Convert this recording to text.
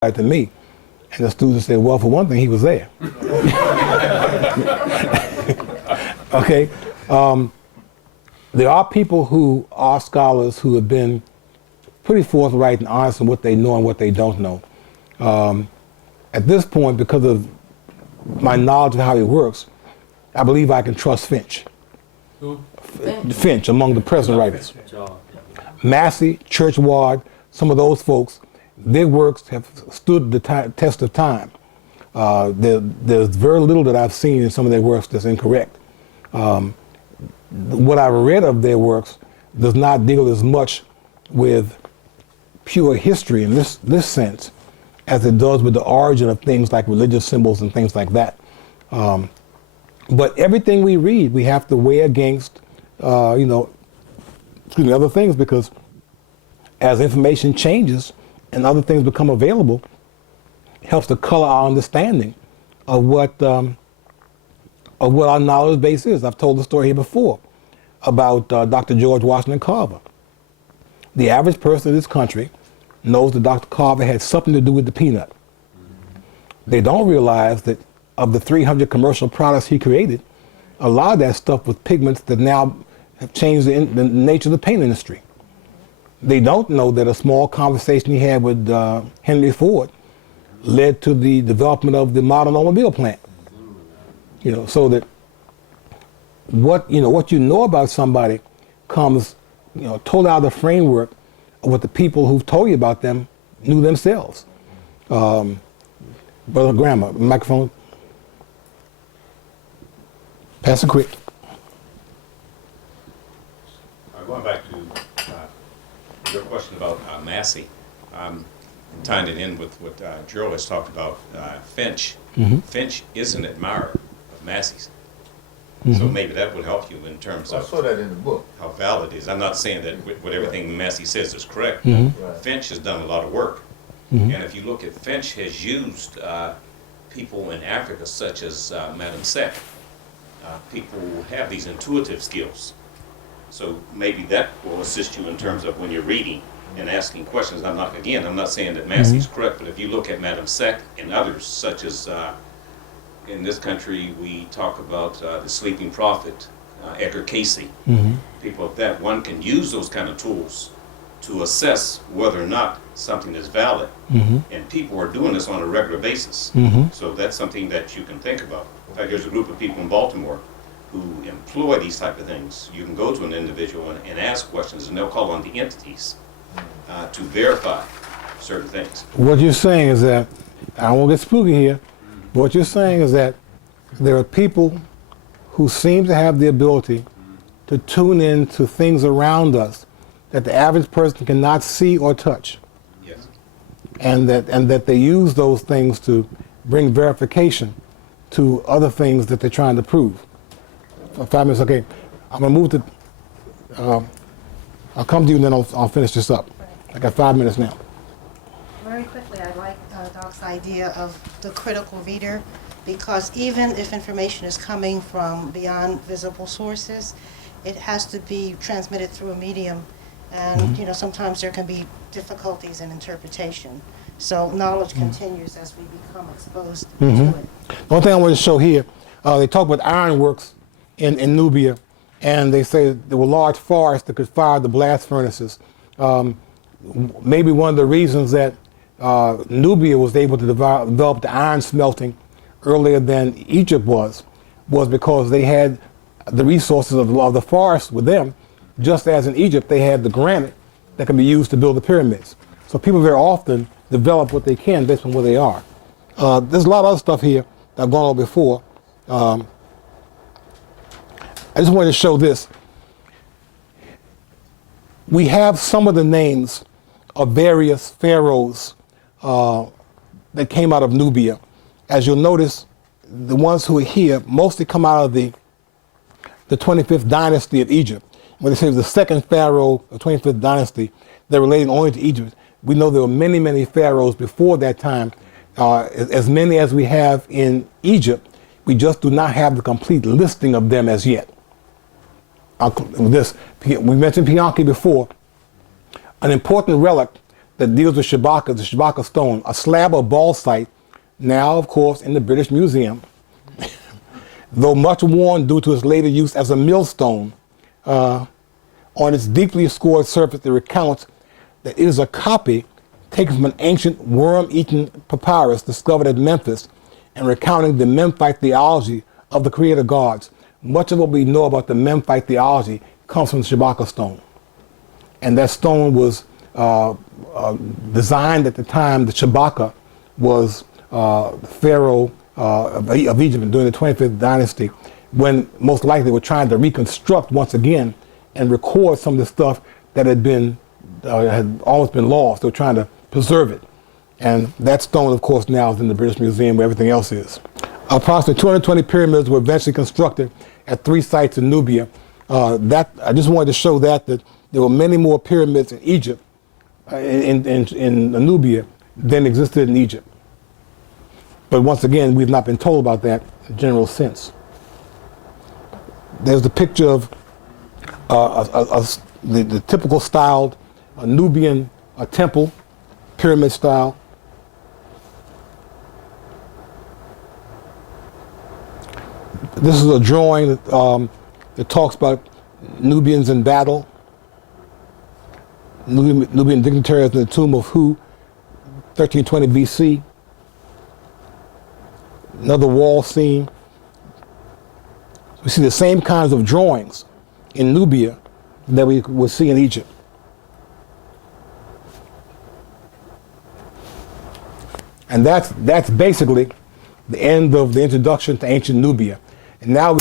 to me. And the student said, well, for one thing, he was there. Okay. There are people who are scholars who have been pretty forthright and honest in what they know and what they don't know. At this point, because of my knowledge of how he works, I believe I can trust Finch. Who? Finch, among the present writers. Massey, Churchward, some of those folks, their works have stood the test of time. There's very little that I've seen in some of their works that's incorrect. What I've read of their works does not deal as much with pure history in this sense as it does with the origin of things like religious symbols and things like that. But everything we read, we have to weigh against, other things, because as information changes and other things become available, it helps to color our understanding of what our knowledge base is. I've told the story here before about Dr. George Washington Carver. The average person in this country knows that Dr. Carver had something to do with the peanut. They don't realize that of the 300 commercial products he created, a lot of that stuff was pigments that now have changed the nature of the paint industry. They don't know that a small conversation he had with Henry Ford led to the development of the modern automobile plant. So that what you know about somebody comes, totally out of the framework of what the people who've told you about them knew themselves. Brother Grandma, microphone. Pass it quick. Going back to your question about Massey, tying it in with what Gerald has talked about, Finch. Mm-hmm. Finch is an admirer of Massey's. Mm-hmm. So maybe that would help you in terms I of saw that in the book. how valid it is. I'm not saying that what everything Massey says is correct. Mm-hmm. Right. Finch has done a lot of work. Mm-hmm. And if you look at Finch has used people in Africa such as Madame Sek, people who have these intuitive skills. So maybe that will assist you in terms of when you're reading and asking questions. I'm not saying that Massey's correct, but if you look at Madame Sek and others, such as in this country, we talk about the Sleeping Prophet, Edgar Casey. Mm-hmm. People of that, one can use those kind of tools to assess whether or not something is valid. Mm-hmm. And people are doing this on a regular basis. Mm-hmm. So that's something that you can think about. In fact, there's a group of people in Baltimore who employ these type of things. You can go to an individual and ask questions, and they'll call on the entities to verify certain things. What you're saying is that, I won't get spooky here, but what you're saying is that there are people who seem to have the ability to tune in to things around us that the average person cannot see or touch. Yes. And that they use those things to bring verification to other things that they're trying to prove. 5 minutes, okay. I'm gonna move to, I'll come to you and then I'll finish this up. I got 5 minutes now. Very quickly, I like Doc's idea of the critical reader, because even if information is coming from beyond visible sources, it has to be transmitted through a medium, and sometimes there can be difficulties in interpretation. So knowledge continues as we become exposed to it. One thing I want to show here, they talk about ironworks in Nubia, and they say there were large forests that could fire the blast furnaces. Maybe one of the reasons that Nubia was able to develop the iron smelting earlier than Egypt was because they had the resources of the forest with them, just as in Egypt they had the granite that can be used to build the pyramids. So people very often develop what they can based on where they are. There's a lot of other stuff here that I've gone over before. I just wanted to show this. We have some of the names of various pharaohs that came out of Nubia. As you'll notice, the ones who are here mostly come out of the 25th dynasty of Egypt. When they say the second pharaoh of the 25th dynasty, they're relating only to Egypt. We know there were many, many pharaohs before that time, as many as we have in Egypt. We just do not have the complete listing of them as yet. We mentioned Pianki before. An important relic that deals with Shabaka, the Shabaka stone, a slab of bauxite, now, of course, in the British Museum. Though much worn due to its later use as a millstone, on its deeply scored surface, it recounts that it is a copy taken from an ancient worm-eaten papyrus discovered at Memphis and recounting the Memphite theology of the creator gods. Much of what we know about the Memphite theology comes from the Shabaka stone. And that stone was designed at the time the Shabaka was pharaoh of Egypt during the 25th dynasty, when most likely were trying to reconstruct once again and record some of the stuff that had almost been lost. They were trying to preserve it. And that stone, of course, now is in the British Museum where everything else is. Approximately 220 pyramids were eventually constructed at 3 sites in Nubia. I just wanted to show that there were many more pyramids in Egypt, in Nubia, than existed in Egypt. But once again, we've not been told about that in a general sense. There's the picture of the typical styled Nubian temple, pyramid style. This is a drawing that talks about Nubians in battle. Nubian dignitaries in the tomb of Hu, 1320 BC. Another wall scene. We see the same kinds of drawings in Nubia that we would see in Egypt. And that's basically the end of the introduction to ancient Nubia. And now